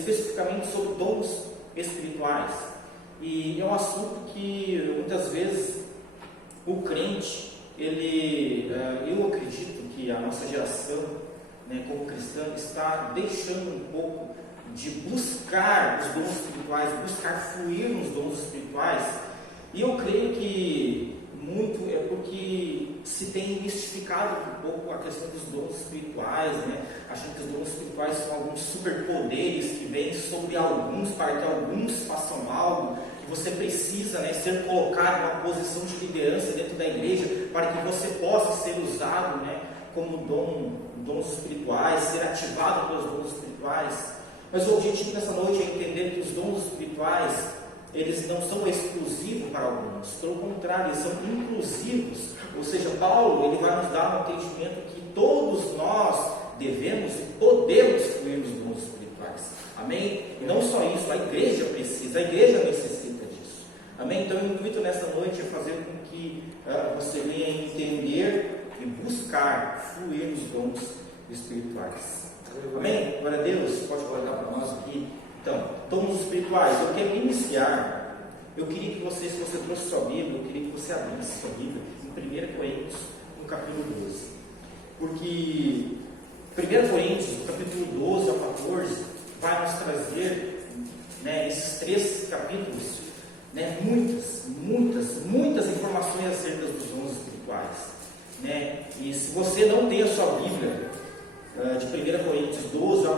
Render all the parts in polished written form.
especificamente sobre dons espirituais. E é um assunto que muitas vezes o crente, eu acredito que a nossa geração, né, como cristã, está deixando um pouco de buscar os dons espirituais, buscar fluir nos dons espirituais. E eu creio que muito é porque se tem mistificado um pouco a questão dos dons espirituais, né? Achando que os dons espirituais são alguns superpoderes que vêm sobre alguns para que alguns façam algo, que você precisa, né, ser colocado numa posição de liderança dentro da igreja para que você possa ser usado, né, como dons espirituais, ser ativado pelos dons espirituais. Mas o objetivo dessa noite é entender que os dons espirituais, eles não são exclusivos para alguns, pelo contrário, eles são inclusivos. Ou seja, Paulo, ele vai nos dar um entendimento que todos nós devemos e podemos fluir nos dons espirituais. Amém? E não só isso, a igreja precisa, a igreja necessita disso. Amém? Então, o intuito nesta noite é fazer com que você venha entender e buscar fluir nos dons espirituais. Amém? Glória a Deus. Pode colocar para nós aqui. Então, dons espirituais. Eu quero iniciar. Eu queria que você, se você trouxe sua Bíblia, eu queria que você abrisse sua Bíblia em 1 Coríntios, no capítulo 12. Porque 1 Coríntios, no capítulo 12 ao 14, vai nos trazer, né, esses 3 capítulos, né, muitas informações acerca dos dons espirituais. Né? E se você não tem a sua Bíblia, de 1 Coríntios 12 ao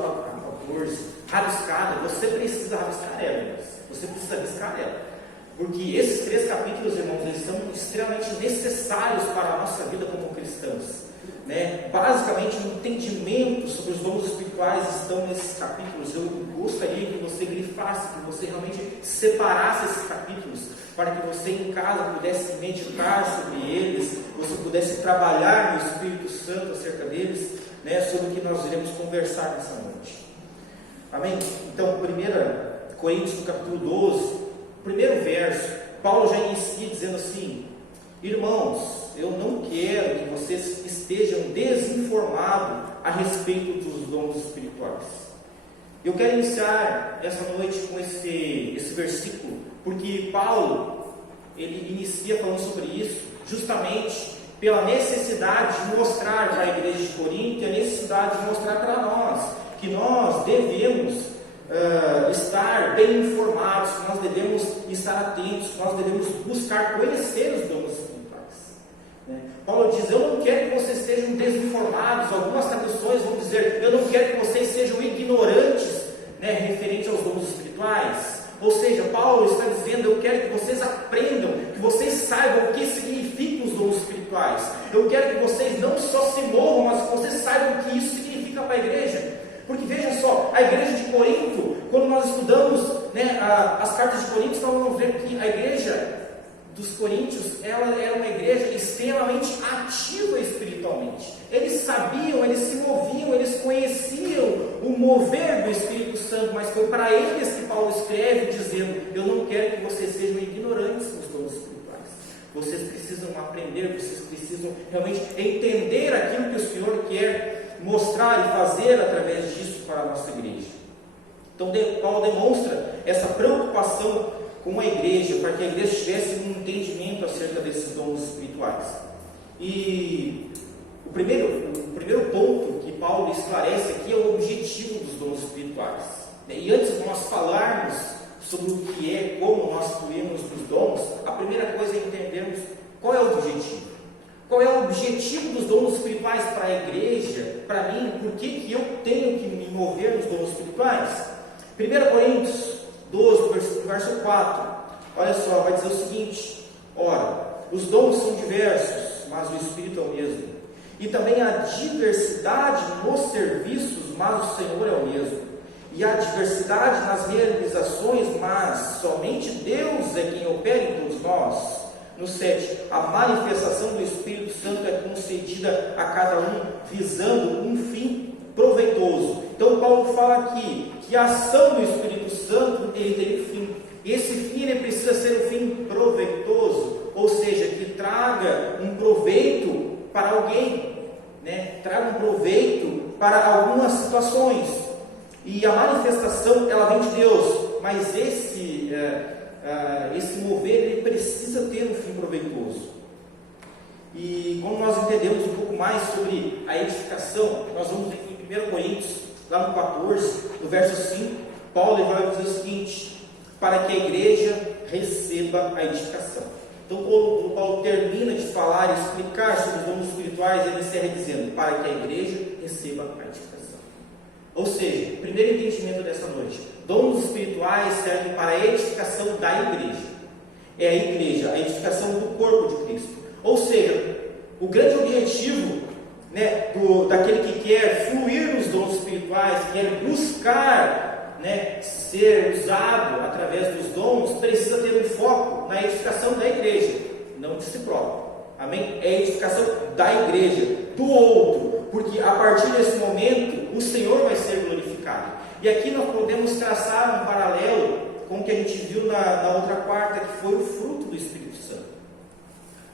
14, rabiscada, você precisa rabiscar ela. Você precisa rabiscar ela. Porque esses 3 capítulos, irmãos, eles são extremamente necessários para a nossa vida como cristãos. Né? Basicamente, o entendimento sobre os dons espirituais estão nesses capítulos. Eu gostaria que você grifasse, que você realmente separasse esses capítulos, para que você em casa pudesse meditar sobre eles, você pudesse trabalhar no Espírito Santo acerca deles, né, sobre o que nós iremos conversar nessa noite. Amém? Então, 1 Coríntios, no capítulo 12, primeiro verso, Paulo já inicia dizendo assim: irmãos, eu não quero que vocês estejam desinformados a respeito dos dons espirituais. Eu quero iniciar essa noite com esse versículo, porque Paulo, ele inicia falando sobre isso, justamente pela necessidade de mostrar para a igreja de Corinto, e a necessidade de mostrar para nós, que nós devemos estar bem informados, que nós devemos estar atentos, que nós devemos buscar conhecer os dons espirituais. Né? Paulo diz: eu não quero que vocês sejam desinformados. Algumas traduções vão dizer: eu não quero que vocês sejam ignorantes, né, referente aos dons espirituais. Ou seja, Paulo está dizendo: eu quero que vocês aprendam, que vocês saibam o que significam os dons espirituais. Eu quero que vocês não só se movam, mas que vocês saibam o que isso significa para a igreja. Porque veja só, a igreja de Corinto, quando nós estudamos, né, as cartas de Corinto, nós vamos ver que a igreja dos coríntios, ela era uma igreja extremamente ativa espiritualmente. Eles sabiam, eles se moviam, eles conheciam o mover do Espírito Santo, mas foi para eles que Paulo escreve dizendo: eu não quero que vocês sejam ignorantes dos dons espirituais. Vocês precisam aprender, vocês precisam realmente entender aquilo que o Senhor quer mostrar e fazer através disso para a nossa igreja. Então Paulo demonstra essa preocupação com a igreja, para que a igreja tivesse um entendimento acerca desses dons espirituais. E o primeiro ponto que Paulo esclarece aqui é o objetivo dos dons espirituais. E antes de nós falarmos sobre o que é, como nós fluímos nos dons, a primeira coisa é entendermos qual é o objetivo. Qual é o objetivo dos dons espirituais para a igreja, para mim? Por que eu tenho que me mover nos dons espirituais? 1 Coríntios 12, verso 4, olha só, vai dizer o seguinte: ora, os dons são diversos, mas o Espírito é o mesmo. E também há diversidade nos serviços, mas o Senhor é o mesmo. E há diversidade nas realizações, mas somente Deus é quem opera em todos nós. No 7, a manifestação do Espírito Santo é concedida a cada um, visando um fim proveitoso. Então Paulo fala aqui que a ação do Espírito Santo, ele tem um fim. E esse fim, ele precisa ser um fim proveitoso, ou seja, que traga um proveito para alguém, né? Traga um proveito para algumas situações. E a manifestação, ela vem de Deus, mas esse mover, ele precisa ter um fim proveitoso. E como nós entendemos um pouco mais sobre a edificação, nós vamos em 1 Coríntios, lá no 14, no verso 5, Paulo vai dizer o seguinte: para que a igreja receba a edificação. Então, quando Paulo termina de falar e explicar sobre os dons espirituais, ele encerra dizendo: para que a igreja receba a edificação. Ou seja, primeiro entendimento dessa noite: dons espirituais servem para a edificação da igreja. É a igreja, a edificação do corpo de Cristo. Ou seja, o grande objetivo, daquele que quer fluir nos dons espirituais, quer buscar, ser usado através dos dons, precisa ter um foco na edificação da igreja, não de si próprio. Amém? É a edificação da igreja, do outro, porque a partir desse momento o Senhor vai ser glorificado. E aqui nós podemos traçar um paralelo com o que a gente viu na outra quarta, que foi o fruto do Espírito Santo.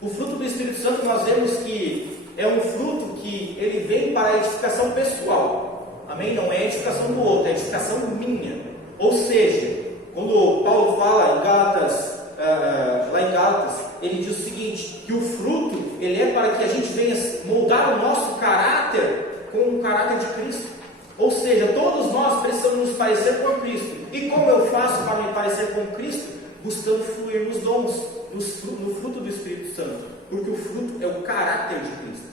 O fruto do Espírito Santo, nós vemos que é um fruto que ele vem para a edificação pessoal. Amém? Não é a edificação do outro, é a edificação minha. Ou seja, quando Paulo fala em Gálatas, lá em Gálatas, ele diz o seguinte, que o fruto, ele é para que a gente venha moldar o nosso caráter com o caráter de Cristo. Ou seja, todos nós precisamos nos parecer com Cristo. E como eu faço para me parecer com Cristo? Buscando fluir nos dons, no fruto do Espírito Santo. Porque o fruto é o caráter de Cristo.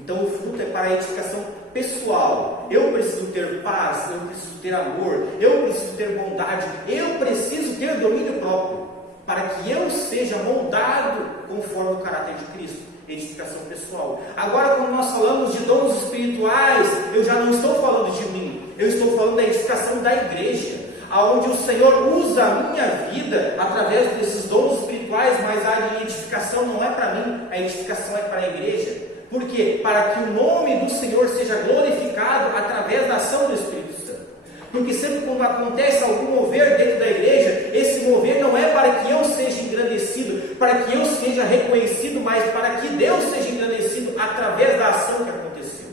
Então o fruto é para a edificação pessoal. Eu preciso ter paz, eu preciso ter amor, eu preciso ter bondade, eu preciso ter domínio próprio, para que eu seja moldado conforme o caráter de Cristo. Edificação pessoal. Agora, quando nós falamos de dons espirituais, eu já não estou falando de mim, eu estou falando da edificação da igreja, aonde o Senhor usa a minha vida através desses dons espirituais, mas a edificação não é para mim, a edificação é para a igreja. Por quê? Para que o nome do Senhor seja glorificado através da ação do Espírito Santo. Porque sempre quando acontece algum mover dentro da igreja, esse mover não é para que eu seja engrandecido, para que eu seja reconhecido, mas para que Deus seja engrandecido através da ação que aconteceu.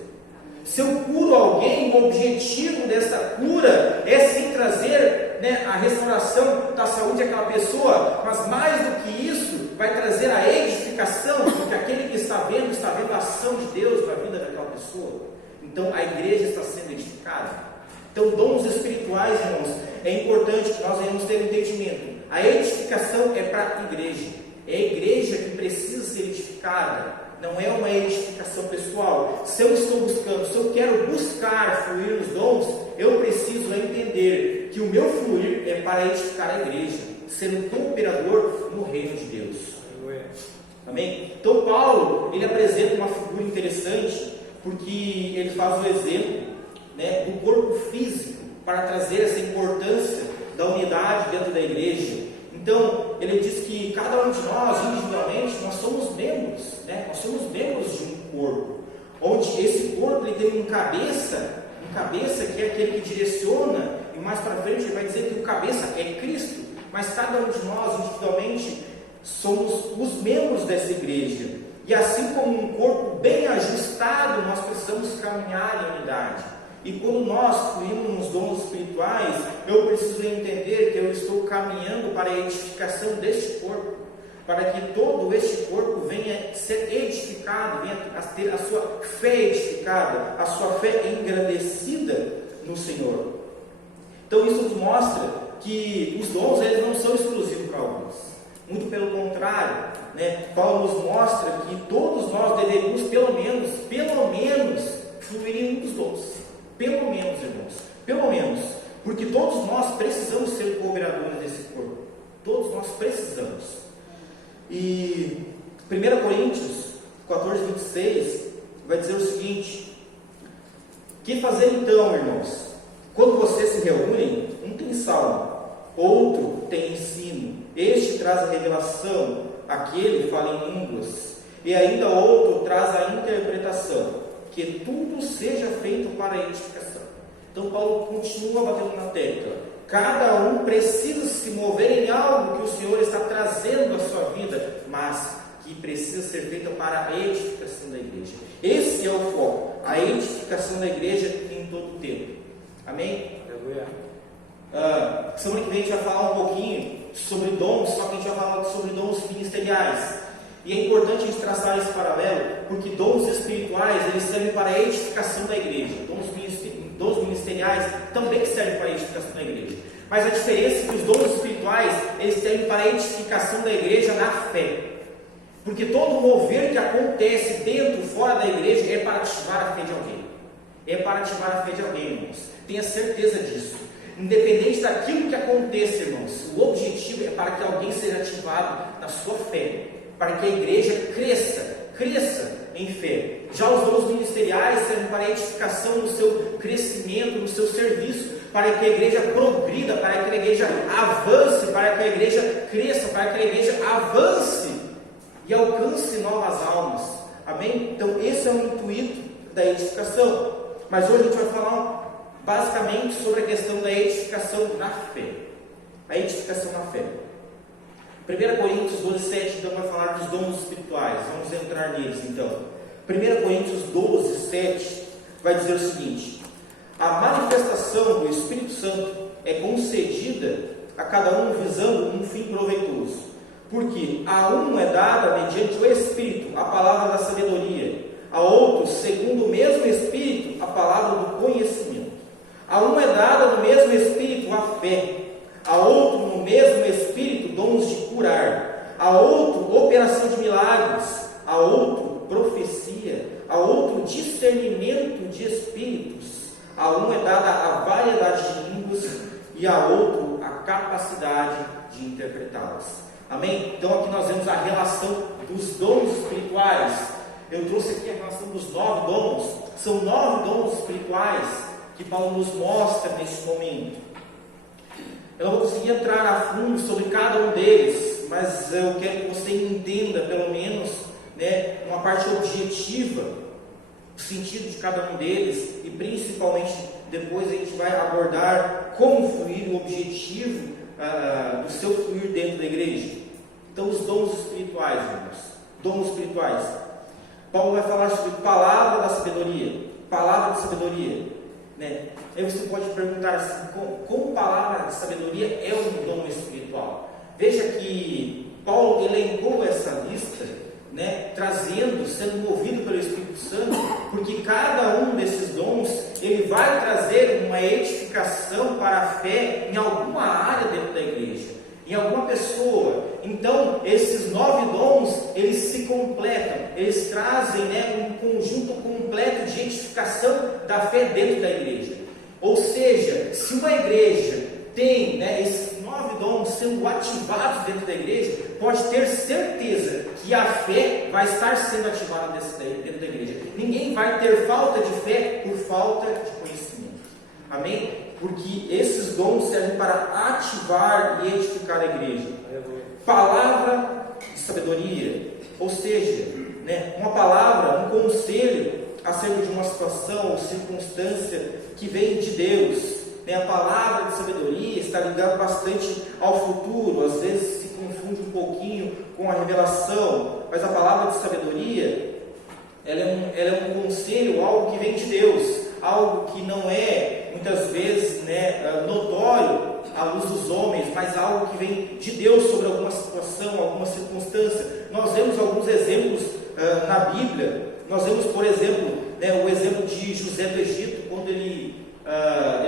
Se eu curo alguém, o objetivo dessa cura é sim trazer a restauração da saúde daquela pessoa, mas mais do que isso, vai trazer a edificação, porque aquele que está vendo a ação de Deus na vida daquela pessoa. Então a igreja está sendo edificada. Então, dons espirituais, irmãos, é importante que nós venhamos ter um entendimento. A edificação é para a igreja. É a igreja que precisa ser edificada. Não é uma edificação pessoal. Se eu estou buscando, se eu quero buscar fluir nos dons, eu preciso entender que o meu fluir é para edificar a igreja, sendo cooperador no reino de Deus. Amém? Então, Paulo, ele apresenta uma figura interessante, porque ele faz o exemplo do corpo físico, para trazer essa importância da unidade dentro da igreja. Então, ele diz que cada um de nós, individualmente, nós somos membros, nós somos membros de um corpo, onde esse corpo ele tem um cabeça que é aquele que direciona, e mais para frente ele vai dizer que o cabeça é Cristo, mas cada um de nós, individualmente, somos os membros dessa igreja. E assim como um corpo bem ajustado, nós precisamos caminhar em unidade. E quando nós fluímos nos dons espirituais, eu preciso entender que eu estou caminhando para a edificação deste corpo, para que todo este corpo venha a ser edificado, venha a ter a sua fé edificada, a sua fé engrandecida no Senhor. Então isso nos mostra que os dons eles não são exclusivos para alguns, muito pelo contrário, Paulo nos mostra que todos nós devemos pelo menos fluir em um dos dons. Pelo menos, irmãos, pelo menos, porque todos nós precisamos ser cooperadores desse corpo, todos nós precisamos. E 1 Coríntios 14, 26 vai dizer o seguinte: que fazer então, irmãos? Quando vocês se reúnem, um tem salmo, outro tem ensino, este traz a revelação, aquele fala em línguas, e ainda outro traz a interpretação. Que tudo seja feito para a edificação. Então Paulo continua batendo na tecla. Cada um precisa se mover em algo que o Senhor está trazendo à sua vida, mas que precisa ser feito para a edificação da igreja. Esse é o foco, a edificação da igreja em todo o tempo. Amém? Semana que vem a gente vai falar um pouquinho sobre dons, só que a gente vai falar sobre dons ministeriais. E é importante a gente traçar esse paralelo, porque dons espirituais, eles servem para a edificação da igreja. Dons ministeriais também servem para a edificação da igreja. Mas a diferença é que os dons espirituais, eles servem para a edificação da igreja na fé. Porque todo mover que acontece dentro, fora da igreja, é para ativar a fé de alguém. É para ativar a fé de alguém, irmãos. Tenha certeza disso. Independente daquilo que aconteça, irmãos, o objetivo é para que alguém seja ativado na sua fé. Para que a igreja cresça em fé. Já os dons ministeriais servem para a edificação no seu crescimento, no seu serviço, para que a igreja progrida, para que a igreja avance, para que a igreja cresça, para que a igreja avance e alcance novas almas. Amém? Então esse é o intuito da edificação. Mas hoje a gente vai falar basicamente sobre a questão da edificação na fé. A edificação na fé. 1 Coríntios 12:7 então vai falar dos dons espirituais. Vamos entrar neles então. 1 Coríntios 12:7 vai dizer o seguinte: a manifestação do Espírito Santo é concedida a cada um visando um fim proveitoso, porque a um é dada mediante o Espírito a palavra da sabedoria, a outro, segundo o mesmo Espírito, a palavra do conhecimento, a um é dada no mesmo Espírito a fé, a outro no mesmo Espírito dons de curar, a outro operação de milagres, a outro profecia, a outro discernimento de espíritos, a um é dada a variedade de línguas e a outro a capacidade de interpretá-las. Amém? Então aqui nós vemos a relação dos dons espirituais. Eu trouxe aqui a relação dos 9 dons. São 9 dons espirituais que Paulo nos mostra neste momento. Eu não vou conseguir entrar a fundo sobre cada um deles, mas eu quero que você entenda pelo menos, uma parte objetiva, o sentido de cada um deles, e principalmente depois a gente vai abordar como fluir o objetivo do seu fluir dentro da igreja. Então os dons espirituais, irmãos, dons espirituais. Paulo vai falar sobre palavra da sabedoria, Aí você pode perguntar assim, como palavra de sabedoria é um dom espiritual? Veja que Paulo elencou essa lista, sendo movido pelo Espírito Santo, porque cada um desses dons, ele vai trazer uma edificação para a fé em alguma área dentro da igreja, em alguma pessoa. Então, esses 9 dons, eles se completam, eles trazem um conjunto completo de edificação da fé dentro da igreja. Ou seja, se uma igreja tem esses 9 dons sendo ativados dentro da igreja, pode ter certeza que a fé vai estar sendo ativada dentro da igreja. Ninguém vai ter falta de fé por falta de conhecimento. Amém? Porque esses dons servem para ativar e edificar a igreja. Palavra de sabedoria, ou seja, uma palavra, um conselho acerca de uma situação ou circunstância que vem de Deus. A palavra de sabedoria está ligada bastante ao futuro, às vezes se confunde um pouquinho com a revelação, mas a palavra de sabedoria ela é um conselho, algo que vem de Deus, algo que não é muitas vezes notório à luz dos homens, mas algo que vem de Deus sobre alguma situação, alguma circunstância. Nós vemos alguns exemplos na Bíblia. Nós vemos, por exemplo, o exemplo de José do Egito, quando ele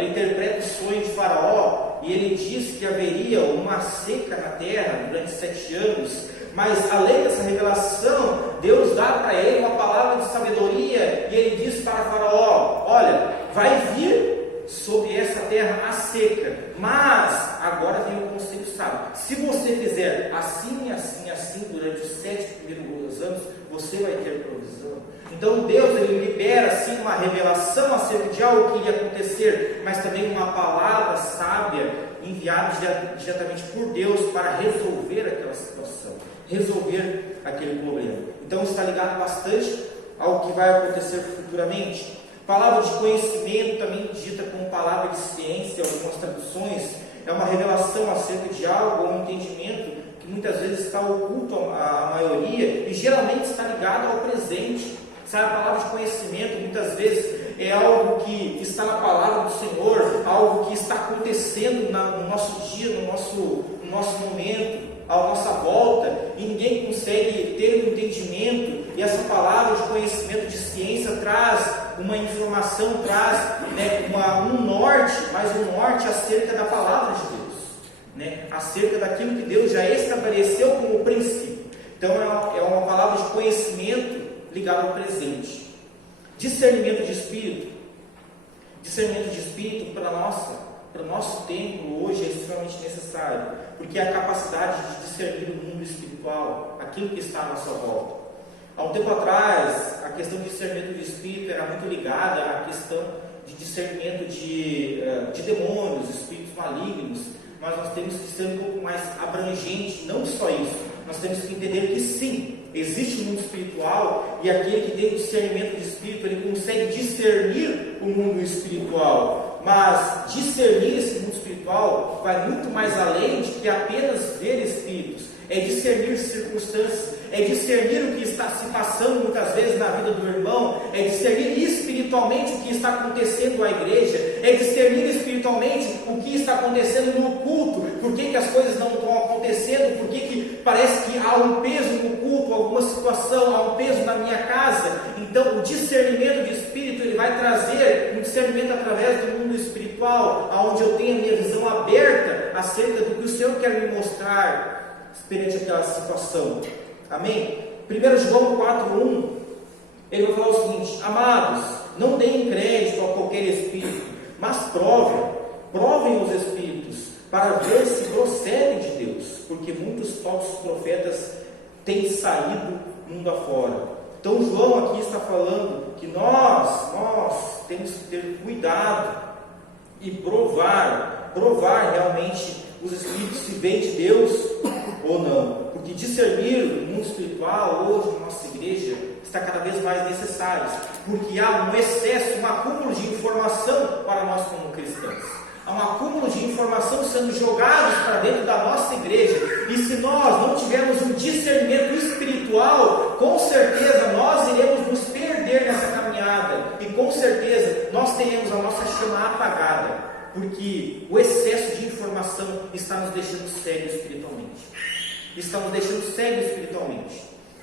interpreta o sonho de Faraó, e ele diz que haveria uma seca na terra durante 7 anos, mas além dessa revelação, Deus dá para ele uma palavra de sabedoria, e ele diz para Faraó: olha, vai vir sobre essa terra a seca, mas agora vem o conselho sábio: se você fizer assim, assim, assim durante os 7 primeiros anos, você vai ter provisão. Então Deus, ele libera assim uma revelação acerca de algo que iria acontecer, mas também uma palavra sábia enviada diretamente por Deus para resolver aquela situação, resolver aquele problema. Então está ligado bastante ao que vai acontecer futuramente. Palavra de conhecimento, também dita como palavra de ciência, algumas traduções, é uma revelação acerca de algo, um entendimento que muitas vezes está oculto à maioria e geralmente está ligado ao presente. Sabe, a palavra de conhecimento muitas vezes é algo que está na palavra do Senhor, algo que está acontecendo no nosso dia, no nosso momento, à nossa volta, e ninguém consegue ter um entendimento, e essa palavra de conhecimento, de ciência, traz uma informação, traz um norte, mas um norte acerca da palavra de Deus, acerca daquilo que Deus já estabeleceu como princípio. Então é uma palavra de conhecimento ligada ao presente. Discernimento de espírito. Discernimento de espírito para o nosso tempo hoje é extremamente necessário, porque é a capacidade de discernir o mundo espiritual, aquilo que está à nossa volta. Há um tempo atrás, a questão de discernimento de espírito era muito ligada à questão de discernimento de demônios, espíritos malignos, mas nós temos que ser um pouco mais abrangente, não só isso. Nós temos que entender que sim, existe um mundo espiritual, e aquele que tem o discernimento de espírito, ele consegue discernir o mundo espiritual. Mas discernir esse mundo espiritual vai muito mais além de que apenas ver espíritos. É discernir circunstâncias, é discernir o que está se passando muitas vezes na vida do irmão, é discernir espiritualmente o que está acontecendo na igreja, é discernir espiritualmente o que está acontecendo no culto, por que as coisas não estão acontecendo, por que parece que há um peso no culto, alguma situação, há um peso na minha casa. Então o discernimento de espírito, ele vai trazer um discernimento através do mundo espiritual, onde eu tenho a minha visão aberta acerca do que o Senhor quer me mostrar perante aquela situação. Amém? 1 João 4:1, ele vai falar o seguinte: amados, não deem crédito a qualquer espírito, mas provem os espíritos, para ver se procedem de Deus, porque muitos falsos profetas têm saído mundo afora. Então João aqui está falando que nós temos que ter cuidado e provar realmente os espíritos se vêm de Deus ou não, porque discernir o mundo espiritual hoje na nossa igreja está cada vez mais necessário, porque há um excesso, um acúmulo de informação para nós como cristãos. Há um acúmulo de informação sendo jogados para dentro da nossa igreja, e se nós não tivermos um discernimento espiritual, com certeza nós iremos nos perder nessa caminhada, e com certeza nós teremos a nossa chama apagada, porque o excesso de informação está nos deixando cegos espiritualmente.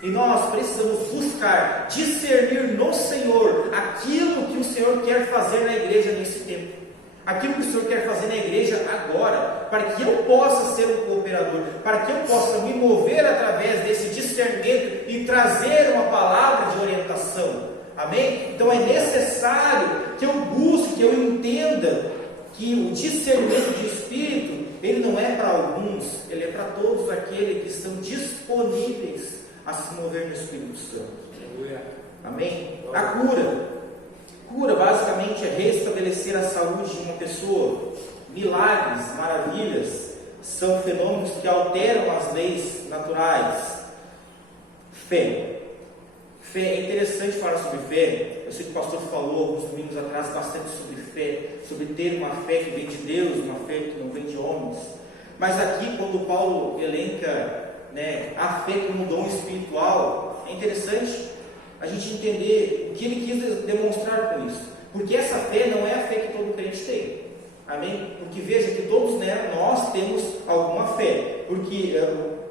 E nós precisamos buscar discernir no Senhor aquilo que o Senhor quer fazer na igreja nesse tempo, aquilo que o Senhor quer fazer na igreja agora, para que eu possa ser um cooperador, para que eu possa me mover através desse discernimento e trazer uma palavra de orientação. Amém? Então é necessário que eu busque, que eu entenda que o discernimento de espírito, ele não é para alguns, ele é para todos aqueles que estão disponíveis a se mover no Espírito Santo. Amém? A cura basicamente é restabelecer a saúde de uma pessoa. Milagres, maravilhas, são fenômenos que alteram as leis naturais. Fé é interessante falar sobre fé. Eu sei que o pastor falou alguns domingos atrás bastante sobre fé, sobre ter uma fé que vem de Deus, uma fé que não vem de homens. Mas aqui, quando Paulo elenca a fé como dom espiritual, é interessante a gente entender o que ele quis demonstrar com isso. Porque essa fé não é a fé que todo crente tem. Amém? Porque veja que todos nós temos alguma fé. Porque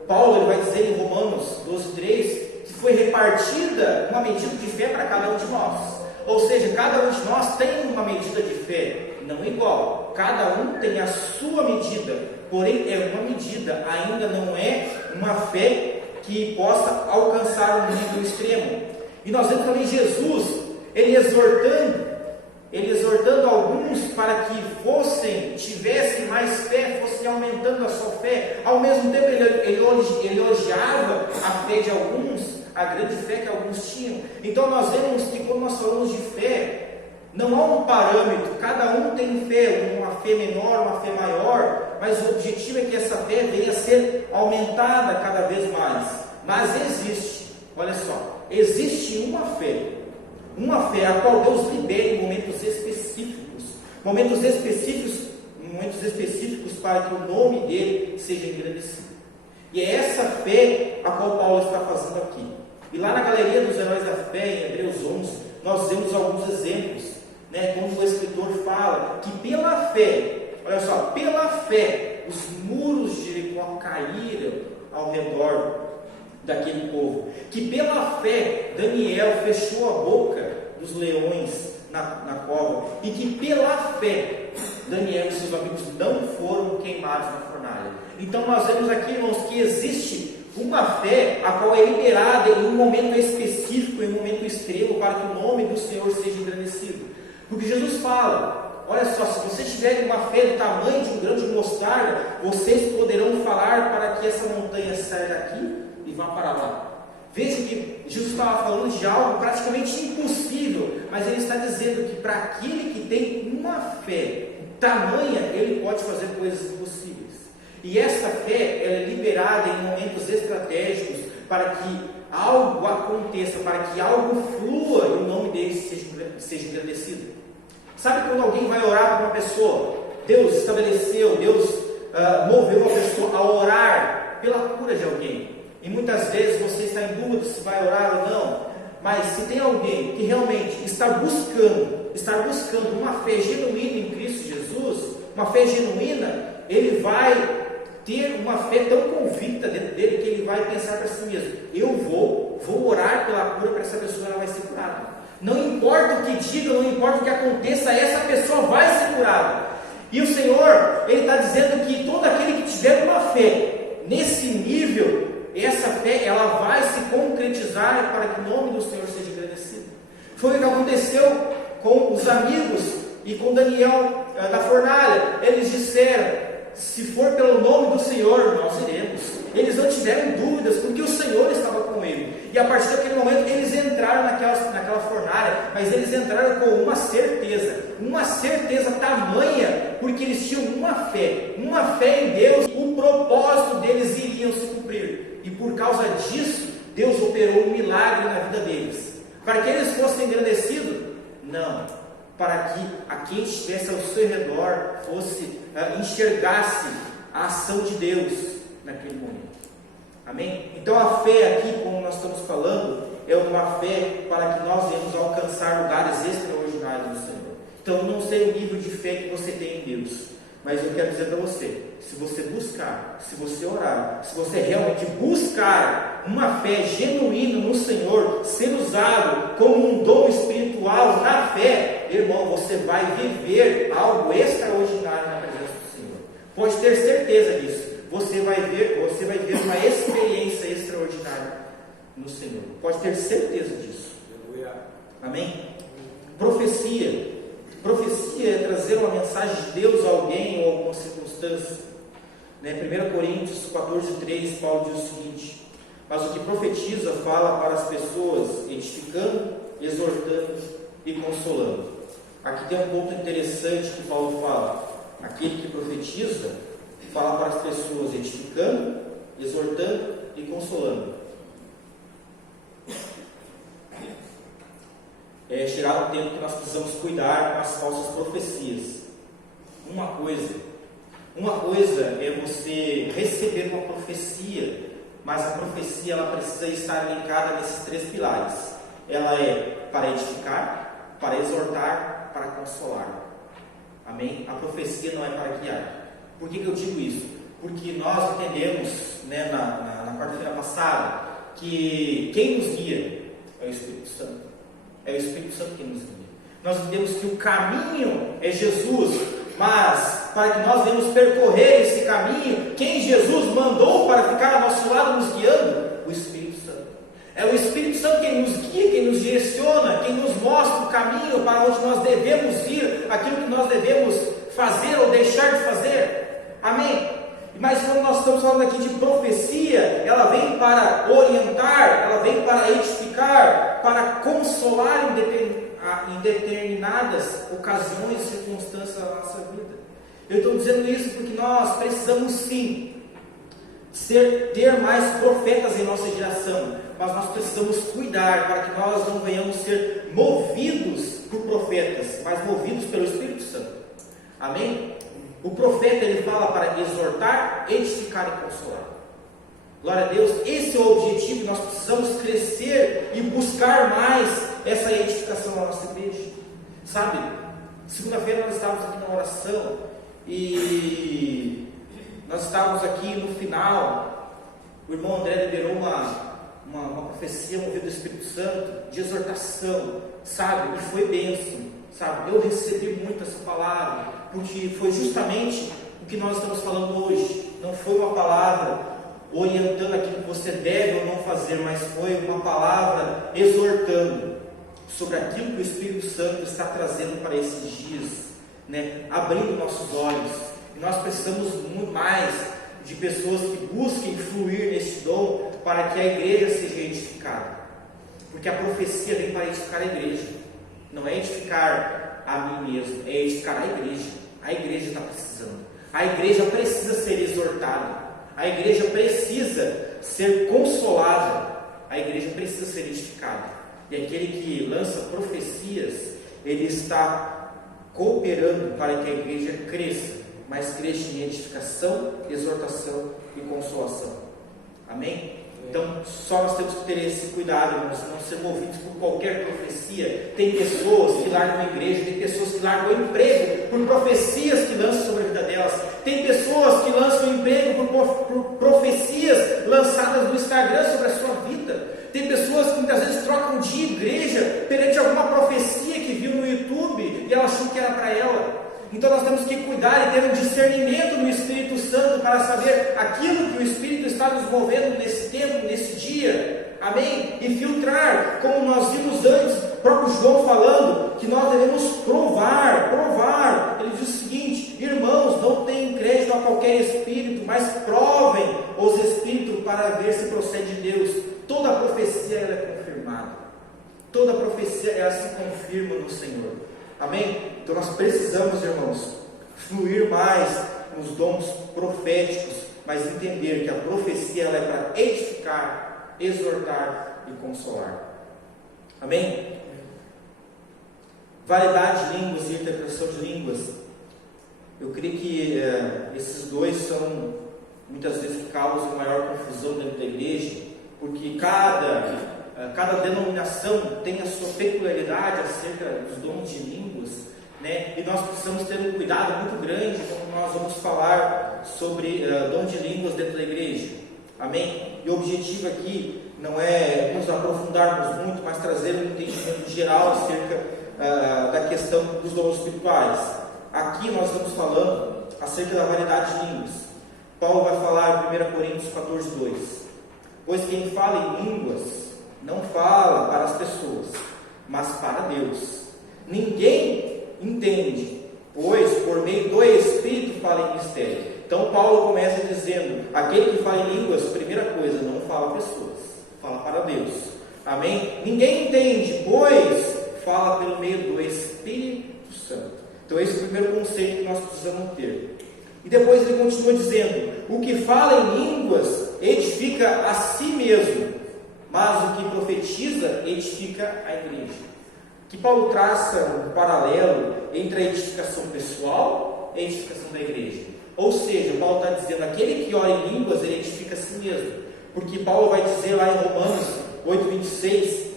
Paulo ele vai dizer em Romanos 12:3 que foi repartida uma medida de fé para cada um de nós. Ou seja, cada um de nós tem uma medida de fé, não igual. Cada um tem a sua medida, porém é uma medida, ainda não é uma fé que possa alcançar um nível extremo. E nós vemos também Jesus, ele exortando alguns para que tivessem mais fé, fossem aumentando a sua fé. Ao mesmo tempo ele elogiava a fé de alguns, a grande fé que alguns tinham. Então nós vemos que quando nós falamos de fé, não há um parâmetro, cada um tem fé, uma fé menor, uma fé maior, mas o objetivo é que essa fé venha a ser aumentada cada vez mais. Mas existe uma fé a qual Deus libera em momentos específicos para que o nome dele seja engrandecido. E é essa fé a qual Paulo está fazendo aqui. E lá na galeria dos heróis da fé, em Hebreus 11, nós vemos alguns exemplos né? Quando o escritor fala que pela fé, olha só, pela fé, os muros de Jericó caíram ao redor daquele povo, que pela fé Daniel fechou a boca dos leões na cova, e que pela fé Daniel e seus amigos não foram queimados na fornalha. Então nós vemos aqui, irmãos, que existe uma fé a qual é liberada em um momento específico, em um momento extremo, para que o nome do Senhor seja engrandecido. Porque Jesus fala, olha só, se vocês tiverem uma fé do tamanho de um grão de mostarda, vocês poderão falar para que essa montanha saia daqui e vá para lá. Veja que Jesus estava falando de algo praticamente impossível, mas ele está dizendo que para aquele que tem uma fé tamanha, ele pode fazer coisas impossíveis. E essa fé ela é liberada em momentos estratégicos para que algo aconteça, para que algo flua e o nome dele seja engrandecido. Sabe quando alguém vai orar para uma pessoa, Deus estabeleceu, Deus moveu a pessoa a orar pela cura de alguém. E muitas vezes você está em dúvida se vai orar ou não, mas se tem alguém que realmente está buscando uma fé genuína em Cristo Jesus, uma fé genuína, ele vai ter uma fé tão convicta dentro dele que ele vai pensar para si mesmo: eu vou orar pela cura para essa pessoa, ela vai ser curada. Não importa o que diga, não importa o que aconteça, essa pessoa vai ser curada. E o Senhor, Ele está dizendo que todo aquele que tiver uma fé nesse nível, essa fé ela vai se concretizar para que o nome do Senhor seja engrandecido. Foi o que aconteceu com os amigos e com Daniel na fornalha. Eles disseram: se for pelo nome do Senhor, nós iremos. Eles não tiveram dúvidas, porque o Senhor estava com ele. E a partir daquele momento, eles entraram naquela fornalha, mas eles entraram com uma certeza tamanha, porque eles tinham uma fé em Deus. O propósito deles iriam se cumprir. E por causa disso, Deus operou um milagre na vida deles. Para que eles fossem engrandecidos? Não. Para que a quem estivesse ao seu redor enxergasse a ação de Deus naquele momento. Amém? Então a fé aqui, como nós estamos falando, é uma fé para que nós venhamos alcançar lugares extraordinários no Senhor. Então eu não sei o nível de fé que você tem em Deus, mas eu quero dizer para você: se você buscar, se você orar, se você realmente buscar uma fé genuína no Senhor, ser usado como um dom espiritual na fé, irmão, você vai viver algo extraordinário na presença do Senhor. Pode ter certeza disso. Você vai ver uma experiência extraordinária no Senhor. Pode ter certeza disso. Amém? Profecia é trazer uma mensagem de Deus a alguém ou a alguma circunstância. 1 Coríntios 14:3, Paulo diz o seguinte: mas o que profetiza fala para as pessoas, edificando, exortando e consolando. Aqui tem um ponto interessante que Paulo fala: aquele que profetiza fala para as pessoas, edificando, exortando e consolando. Chegar um tempo que nós precisamos cuidar com as falsas profecias. Uma coisa é você receber uma profecia, mas a profecia ela precisa estar linkada nesses 3 pilares. Ela é para edificar, para exortar, para consolar. Amém? A profecia não é para guiar. Por que eu digo isso? Porque nós entendemos, na quarta-feira passada, que quem nos guia é o Espírito Santo. É o Espírito Santo quem nos guia. Nós entendemos que o caminho é Jesus, mas para que nós venhamos percorrer esse caminho, quem Jesus mandou para ficar ao nosso lado nos guiando? O Espírito Santo. É o Espírito Santo quem nos guia, quem nos direciona, quem nos mostra o caminho para onde nós devemos ir, aquilo que nós devemos fazer ou deixar de fazer. Amém? Mas quando nós estamos falando aqui de profecia, ela vem para orientar, ela vem para edificar, para consolar em determinadas ocasiões e circunstâncias da nossa vida. Eu estou dizendo isso porque nós precisamos sim ter mais profetas em nossa geração, mas nós precisamos cuidar para que nós não venhamos ser movidos por profetas, mas movidos pelo Espírito Santo. Amém? O profeta ele fala para exortar, edificar e consolar. Glória a Deus, esse é o objetivo. Nós precisamos crescer e buscar mais essa edificação na nossa igreja. Sabe, Segunda-feira nós estávamos aqui na oração e nós estávamos aqui no final. O irmão André liberou uma profecia movida do Espírito Santo, de exortação, sabe? E foi bênção, sabe? Eu recebi muito essa palavra, porque foi justamente o que nós estamos falando hoje. Não foi uma palavra orientando aquilo que você deve ou não fazer, mas foi uma palavra exortando sobre aquilo que o Espírito Santo está trazendo para esses dias, né? Abrindo nossos olhos. E nós precisamos muito mais de pessoas que busquem fluir nesse dom para que a igreja seja edificada, porque a profecia vem para edificar a igreja, não é edificar a mim mesmo, é edificar a igreja. A igreja está precisando, a igreja precisa ser exortada, a igreja precisa ser consolada, a igreja precisa ser edificada. E aquele que lança profecias, ele está cooperando para que a igreja cresça, mas cresça em edificação, exortação e consolação. Amém? Então, só nós temos que ter esse cuidado, irmãos, não ser movidos por qualquer profecia. Tem pessoas que largam a igreja, tem pessoas que largam o emprego por profecias que lançam sobre a vida delas. Tem pessoas que lançam o emprego por profecias lançadas no Instagram sobre a sua vida. Tem pessoas que muitas vezes trocam de igreja perante alguma profecia que viu no YouTube e ela achou que era para ela. Então nós temos que cuidar e ter um discernimento no Espírito Santo para saber aquilo que o Espírito está nos movendo nesse tempo, nesse dia. Amém? E filtrar, como nós vimos antes, o próprio João falando, que nós devemos provar. Ele diz o seguinte: irmãos, não deem crédito a qualquer espírito, mas provem os espíritos para ver se procede de Deus. Toda profecia ela é confirmada. Toda profecia ela se confirma no Senhor. Amém? Então nós precisamos, irmãos, fluir mais nos dons proféticos, mas entender que a profecia ela é para edificar, exortar e consolar. Amém? Variedade de línguas e interpretação de línguas. Eu creio que esses dois são muitas vezes que causam maior confusão dentro da igreja, porque cada denominação tem a sua peculiaridade acerca dos dons de línguas, né? E nós precisamos ter um cuidado muito grande quando nós vamos falar sobre dom de línguas dentro da igreja. Amém? E o objetivo aqui não é nos aprofundarmos muito, mas trazer um entendimento geral acerca da questão dos dons espirituais. Aqui nós estamos falando acerca da variedade de línguas. Paulo vai falar em 1 Coríntios 14:2. Pois quem fala em línguas não fala para as pessoas, mas para Deus. Ninguém entende, pois por meio do Espírito fala em mistério. Então Paulo começa dizendo: aquele que fala em línguas, primeira coisa, não fala a pessoas, fala para Deus. Amém? Ninguém entende, pois fala pelo meio do Espírito Santo. Então esse é o primeiro conceito que nós precisamos ter. E depois ele continua dizendo: o que fala em línguas edifica a si mesmo, mas o que profetiza edifica a igreja. Que Paulo traça um paralelo entre a edificação pessoal e a edificação da igreja. Ou seja, Paulo está dizendo: aquele que ora em línguas, ele edifica a si mesmo. Porque Paulo vai dizer lá em Romanos 8:26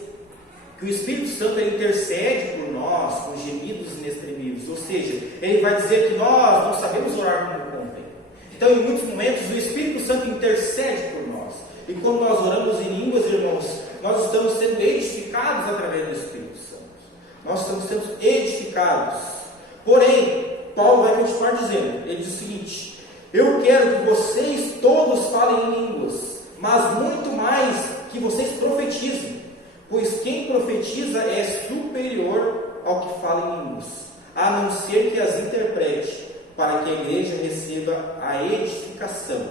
que o Espírito Santo ele intercede por nós com gemidos inexprimíveis. Ou seja, ele vai dizer que nós não sabemos orar como convém. Então, em muitos momentos, o Espírito Santo intercede por nós. E quando nós oramos em línguas, irmãos, nós estamos sendo edificados através do Espírito Santo. Nós estamos sendo edificados. Porém, Paulo vai continuar dizendo, ele diz o seguinte: eu quero que vocês todos falem em línguas, mas muito mais que vocês profetizem, pois quem profetiza é superior ao que fala em línguas, a não ser que as interprete, para que a igreja receba a edificação.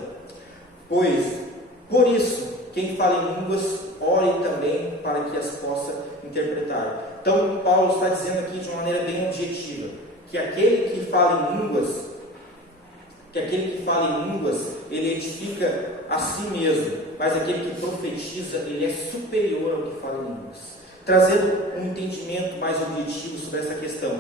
Pois, por isso, quem fala em línguas, ore também para que as possa interpretar. Então, Paulo está dizendo aqui de uma maneira bem objetiva, que aquele que fala em línguas, ele edifica a si mesmo, mas aquele que profetiza, ele é superior ao que fala em línguas. Trazendo um entendimento mais objetivo sobre essa questão.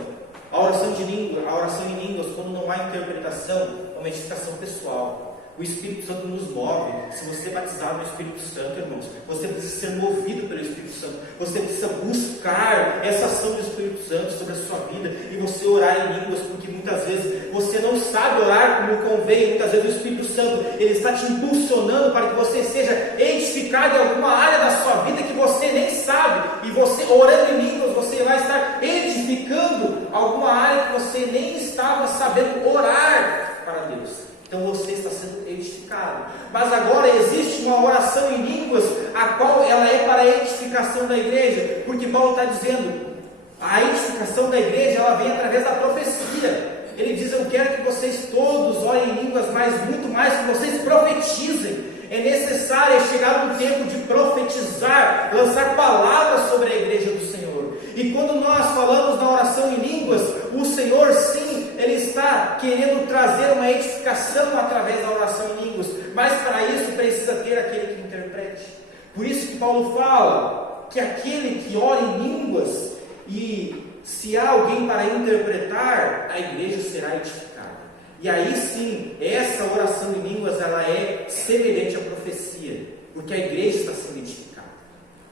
A oração em línguas, quando não há interpretação, é uma edificação pessoal. O Espírito Santo nos move. Se você é batizado no Espírito Santo, irmãos, você precisa ser movido pelo Espírito Santo. Você precisa buscar essa ação do Espírito Santo sobre a sua vida e você orar em línguas, porque muitas vezes você não sabe orar como convém. Muitas vezes o Espírito Santo ele está te impulsionando para que você seja edificado em alguma área da sua vida que você nem sabe. E você orando em línguas, você vai estar edificando alguma área que você nem estava sabendo orar para Deus. Então você está sendo edificado. Mas agora existe uma oração em línguas, a qual ela é para a edificação da igreja, porque Paulo está dizendo, a edificação da igreja ela vem através da profecia. Ele diz: eu quero que vocês todos orem em línguas, mas muito mais que vocês profetizem. É necessário chegar no tempo de profetizar, lançar palavras sobre a igreja do Senhor. E quando nós falamos na oração em línguas, o Senhor sim, Ele está querendo trazer uma edificação através da oração em línguas, mas para isso precisa ter aquele que interprete. Por isso que Paulo fala que aquele que ora em línguas, e se há alguém para interpretar, a igreja será edificada. E aí sim, essa oração em línguas ela é semelhante à profecia, porque a igreja está sendo edificada.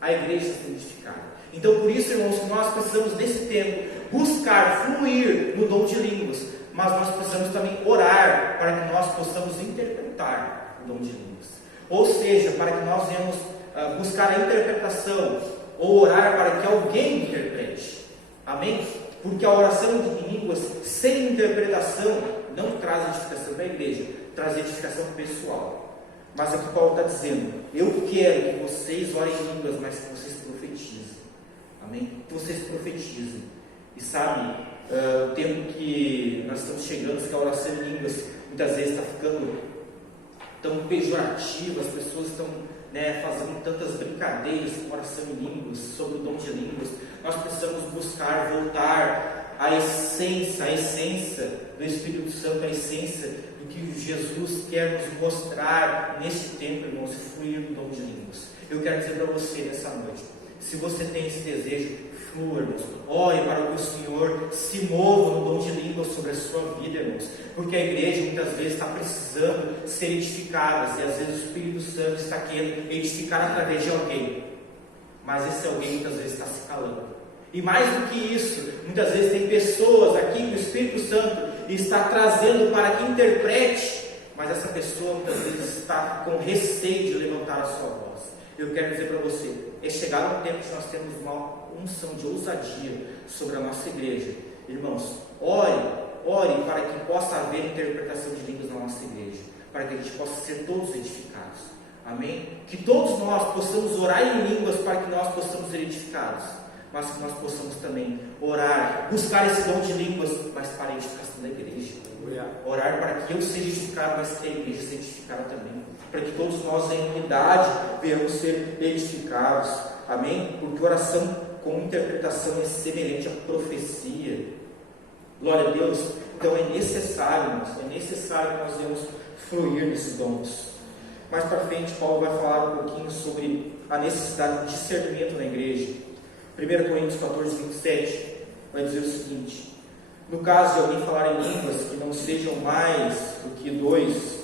A igreja está sendo edificada. Então por isso, irmãos, que nós precisamos nesse tempo buscar fluir no dom de línguas, mas nós precisamos também orar para que nós possamos interpretar o dom de línguas. Ou seja, para que nós venhamos buscar a interpretação, ou orar para que alguém interprete. Amém? Porque a oração em línguas sem interpretação não traz edificação para a igreja, traz edificação pessoal. Mas aqui Paulo está dizendo: eu quero que vocês orem em línguas, mas que vocês profetizem. Amém? Que vocês profetizem. E sabe, o tempo que nós estamos chegando, que a oração em línguas muitas vezes está ficando tão pejorativa, as pessoas estão fazendo tantas brincadeiras com oração em línguas, sobre o dom de línguas. Nós precisamos buscar voltar à essência do Espírito Santo, a essência do que Jesus quer nos mostrar neste tempo, irmãos, fluir no dom de línguas. Eu quero dizer para você nessa noite, se você tem esse desejo, flua, irmãos. Ore para que o Senhor se mova no dom de línguas sobre a sua vida, irmãos. Porque a igreja muitas vezes está precisando ser edificada, e às vezes o Espírito Santo está querendo edificar através de alguém. Mas esse alguém muitas vezes está se calando. E mais do que isso, muitas vezes tem pessoas aqui que o Espírito Santo está trazendo para que interprete, mas essa pessoa muitas vezes está com receio de levantar a sua voz. Eu quero dizer para você, é chegado um tempo que nós temos uma unção de ousadia sobre a nossa igreja. Irmãos, ore para que possa haver interpretação de línguas na nossa igreja, para que a gente possa ser todos edificados. Amém? Que todos nós possamos orar em línguas para que nós possamos ser edificados, mas que nós possamos também orar, buscar esse dom de línguas, mas para a edificação da igreja. Orar para que eu seja edificado, mas que a igreja seja edificada também, para que todos nós em unidade venhamos ser edificados. Amém? Porque oração com interpretação é semelhante à profecia. Glória a Deus. Então é necessário, irmãos, que nós venhamos fluir nesses dons. Mais para frente, Paulo vai falar um pouquinho sobre a necessidade de discernimento na igreja. 1 Coríntios 14, 27 vai dizer o seguinte: no caso de alguém falar em línguas que não sejam mais do que 2,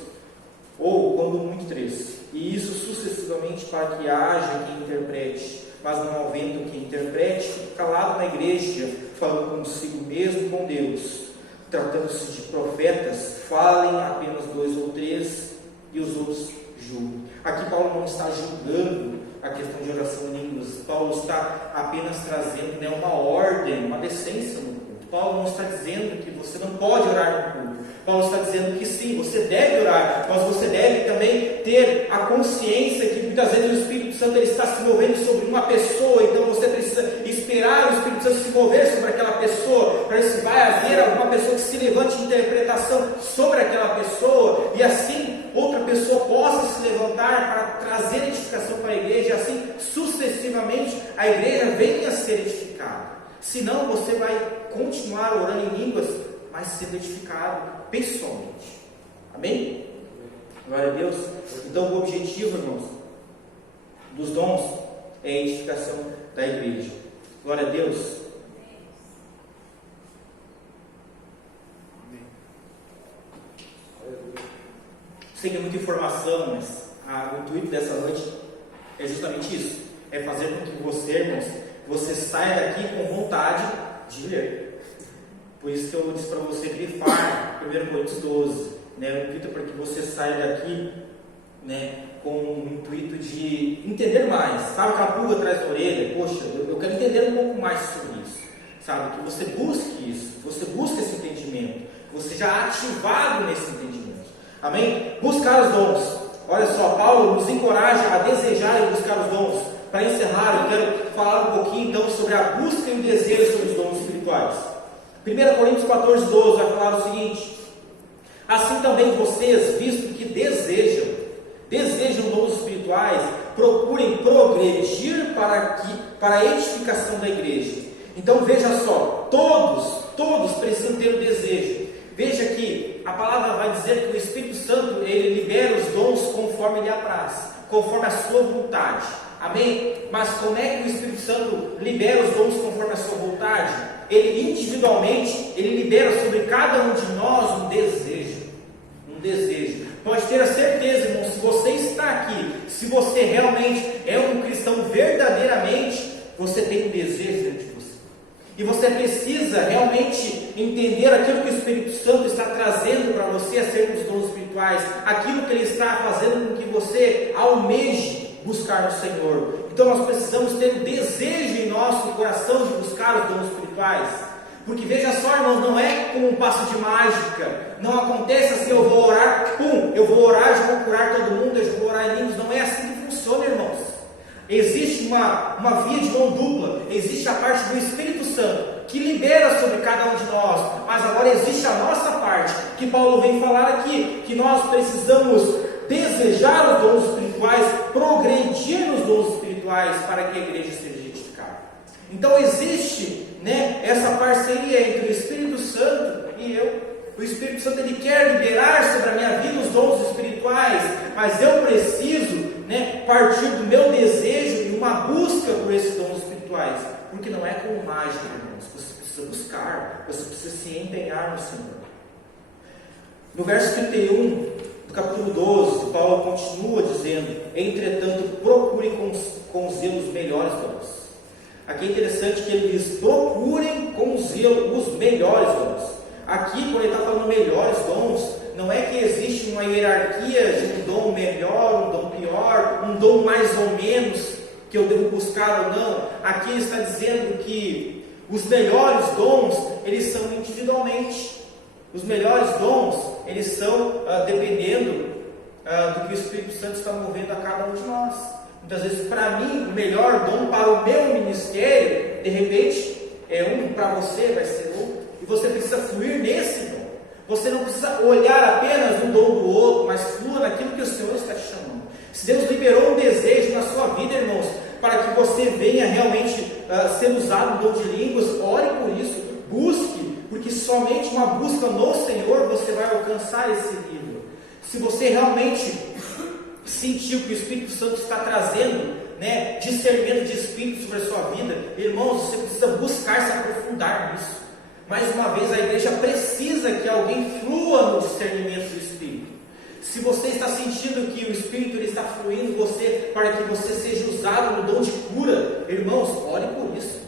ou quando muito 3, e isso sucessivamente para que haja quem interprete, mas não havendo quem interprete, fique calado na igreja, falando consigo mesmo com Deus. Tratando-se de profetas, falem apenas 2 ou 3, e os outros julguem. Aqui Paulo não está julgando a questão de oração em línguas. Paulo está apenas trazendo uma ordem, uma decência no culto. Paulo não está dizendo que você não pode orar no culto. Paulo está dizendo que sim, você deve orar, mas você deve também ter a consciência que muitas vezes o Espírito Santo ele está se movendo sobre uma pessoa, então você precisa esperar o Espírito Santo se mover sobre aquela pessoa, para ver se vai haver alguma pessoa que se levante em interpretação sobre aquela pessoa, e assim outra pessoa possa se levantar para trazer edificação para a igreja, e assim sucessivamente a igreja venha a ser edificada. Senão você vai continuar orando em línguas, mas sendo edificado pessoalmente. Amém? Glória a Deus. Então o objetivo, irmãos, dos dons é a edificação da igreja. Glória a Deus. Sei que é muita informação, mas o intuito dessa noite é justamente isso. É fazer com que você, irmãos, você saia daqui com vontade de ler. Por isso que eu disse para você grifar 1 Coríntios 12. Né? O intuito é para que você saia daqui, né, com o intuito de entender mais. Sabe aquela pulga atrás da orelha? Poxa, eu quero entender um pouco mais sobre isso. Sabe? Que você busque isso, que você busque esse entendimento, que você já ativado nesse entendimento. Amém? Buscar os dons. Olha só, Paulo nos encoraja a desejar e buscar os dons. Para encerrar, eu quero falar um pouquinho então sobre a busca e o desejo sobre os dons espirituais. 1 Coríntios 14, 12 vai falar o seguinte: assim também vocês, visto que desejam dons espirituais, procurem progredir para a edificação da igreja. Então veja só, todos precisam ter o desejo. Veja que a palavra vai dizer que o Espírito Santo, ele libera os dons conforme lhe apraz, conforme a sua vontade. Amém? Mas como é que o Espírito Santo libera os dons conforme a sua vontade? Ele individualmente, ele libera sobre cada um de nós um desejo. Um desejo. Pode ter a certeza, irmão, se você está aqui, se você realmente é um cristão verdadeiramente, você tem um desejo dentro de você. E você precisa realmente entender aquilo que o Espírito Santo está trazendo para você acerca dos dons espirituais, aquilo que Ele está fazendo com que você almeje buscar no Senhor. Então nós precisamos ter um desejo em nosso coração de buscar os dons espirituais. Porque veja só, irmãos, não é como um passo de mágica. Não acontece assim, eu vou orar, eu vou orar, já vou curar todo mundo, eu já vou orar em línguas. Não é assim que funciona, irmãos. Existe uma via de mão dupla. Existe a parte do Espírito Santo, que libera sobre cada um de nós. Mas agora existe a nossa parte, que Paulo vem falar aqui, que nós precisamos desejar os dons espirituais, progredir nos dons espirituais, para que a igreja seja edificada. Então existe, né, essa parceria entre o Espírito Santo e eu. O Espírito Santo, ele quer liberar sobre a minha vida os dons espirituais, mas eu preciso, né, partir do meu desejo e uma busca por esses dons espirituais, porque não é como mágica, irmãos. Você precisa buscar, você precisa se empenhar no Senhor. No verso 31 do capítulo 12, Paulo continua dizendo: entretanto, procurem com zelo os melhores dons. Aqui é interessante que ele diz: procurem com zelo os melhores dons. Aqui, quando ele está falando melhores dons, não é que existe uma hierarquia de um dom melhor, um dom pior, um dom mais ou menos que eu devo buscar ou não. Aqui ele está dizendo que os melhores dons, eles são individualmente. Os melhores dons, eles são dependendo do que o Espírito Santo está movendo a cada um de nós. Muitas vezes, para mim, o melhor dom para o meu ministério, de repente, é um, para você vai ser outro. E você precisa fluir nesse dom. Você não precisa olhar apenas no dom do outro, mas flua naquilo que o Senhor está te chamando. Se Deus liberou um desejo na sua vida, irmãos, para que você venha realmente ser usado no dom de línguas, ore por isso, busque, porque somente uma busca no Senhor você vai alcançar esse nível. Se você realmente sentiu que o Espírito Santo está trazendo, né, discernimento de Espírito sobre a sua vida, irmãos, você precisa buscar se aprofundar nisso. Mais uma vez, a igreja precisa que alguém flua no discernimento do Espírito. Se você está sentindo que o Espírito ele está fluindo em você para que você seja usado no dom de cura, irmãos, ore por isso.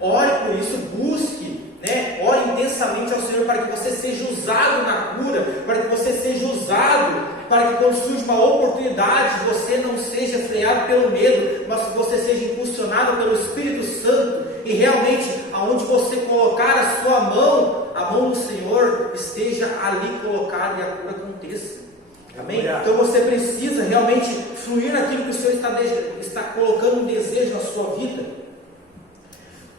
Ore por isso, busque, né? Ore intensamente ao Senhor para que você seja usado na cura, para que você seja usado, para que quando surge uma oportunidade, você não seja freado pelo medo, mas que você seja impulsionado pelo Espírito Santo, e realmente, aonde você colocar a sua mão, a mão do Senhor esteja ali colocada e a cura aconteça. Amém? Então você precisa realmente fluir naquilo que o Senhor está colocando um desejo na sua vida.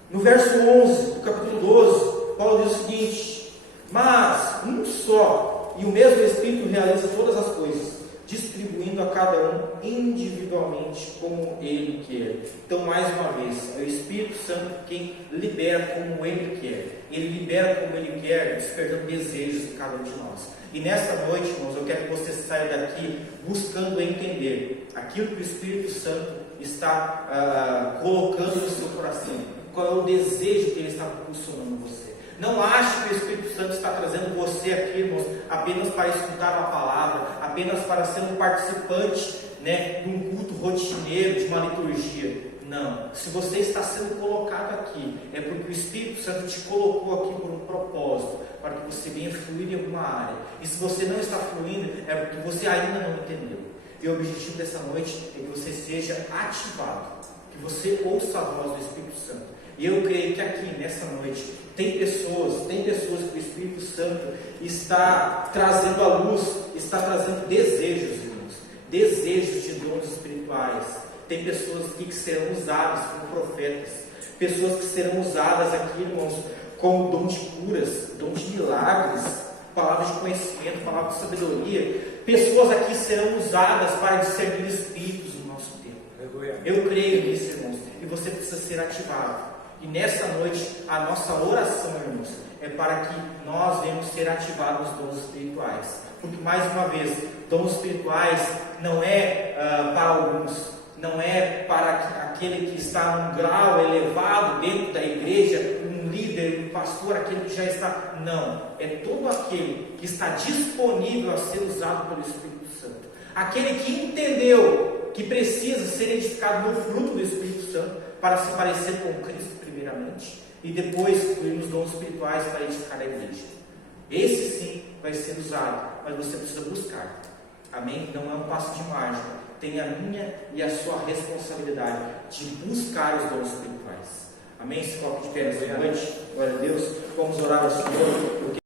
No verso 11 do capítulo 12, Paulo diz o seguinte: mas um só e o mesmo Espírito realiza todas as coisas, distribuindo a cada um individualmente como Ele quer. Então, mais uma vez, é o Espírito Santo quem libera como Ele quer. Ele libera como Ele quer, despertando desejos em cada um de nós. E nesta noite, irmãos, eu quero que você saia daqui buscando entender aquilo que o Espírito Santo está colocando no seu coração. Qual é o desejo que Ele está impulsionando você? Não ache que o Espírito Santo está trazendo você aqui, irmãos, apenas para escutar a palavra, apenas para ser um participante, né, de um culto rotineiro, de uma liturgia. Não. Se você está sendo colocado aqui, é porque o Espírito Santo te colocou aqui por um propósito, para que você venha fluir em alguma área. E se você não está fluindo, é porque você ainda não entendeu. E o objetivo dessa noite é que você seja ativado, que você ouça a voz do Espírito Santo. E eu creio que aqui, nessa noite, tem pessoas que o Espírito Santo está trazendo à luz, está trazendo desejos, irmãos, desejos de dons espirituais. Tem pessoas aqui que serão usadas como profetas, pessoas que serão usadas aqui, irmãos, com dom de curas, dom de milagres, palavras de conhecimento, palavras de sabedoria. Pessoas aqui serão usadas para discernir espíritos no nosso tempo. Eu creio nisso, irmãos, e você precisa ser ativado. E nessa noite, a nossa oração, irmãos, é para que nós venhamos ser ativados nos dons espirituais. Porque, mais uma vez, dons espirituais não é para alguns, não é para aquele que está num grau elevado dentro da igreja, um líder, um pastor, aquele que já está. Não, é todo aquele que está disponível a ser usado pelo Espírito Santo. Aquele que entendeu que precisa ser edificado no fruto do Espírito Santo para se parecer com Cristo primeiramente, e depois fluir nos dons espirituais para edificar a igreja. Esse sim vai ser usado, mas você precisa buscar. Amém? Não é um passo de mágica. Tem a minha e a sua responsabilidade de buscar os dons espirituais. Amém? Se coloque de pé nessa noite. Glória a Deus. Vamos orar ao Senhor.